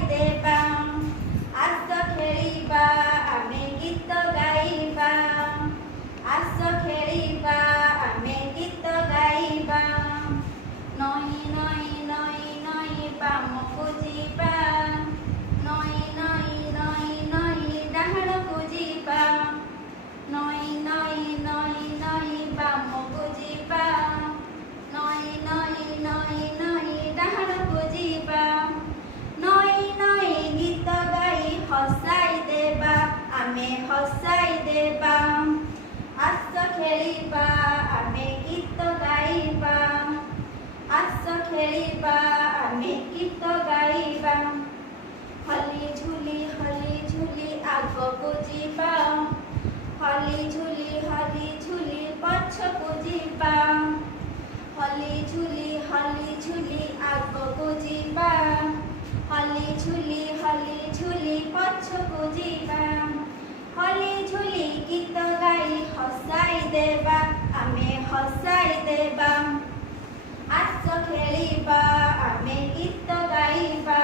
ଦେବା। ଆସ ଖେଳିବା ଆମେ ଗୀତ ଗାଇବା। ଆସ ଖେଳିବା ଆମେ ଗୀତ ଗାଇବା। ନଈ ନଈ ନଈ ନଈ ବାମକୁ ଯିବା। ନଈ ନଈ ନଈ ନଈ ଡାହାଣକୁ ଯିବା। ନଈ ନଈ ନଈ ନଈ ବାମକୁ ଯିବା। ନଈ ନଈ ନଈ ନଈ ଡାହାଣକୁ ଯିବା। ନଈ ନଈ ଗୀତ ଗାଇ ହସାଇ ଦେବା ଆମେ ହସାଇ ଦେବା। ଆସ ଖେଳିବା ଆମେ ଗୀତ ଗାଇବା। ଆସ ଖେଳିବା ଆମେ ଗୀତ ଗାଇବା। ହଲି ଝୁଲି ଆଗକୁ ଯିବା। ହଲି ଝୁଲି ପଛକୁ ଯିବା। ହଲି ଝୁଲି ଆଗକୁ ଯିବା। ହଲି ଝୁଲି ପଛକୁ ଯିବା। ହଲି ଝୁଲି ଗୀତ ଗାଇ ହସାଇ ଦେବା ଆମେ ହସାଇ ଦେବା। ଆସ ଖେଳିବା ଆମେ ଗୀତ ଗାଇବା।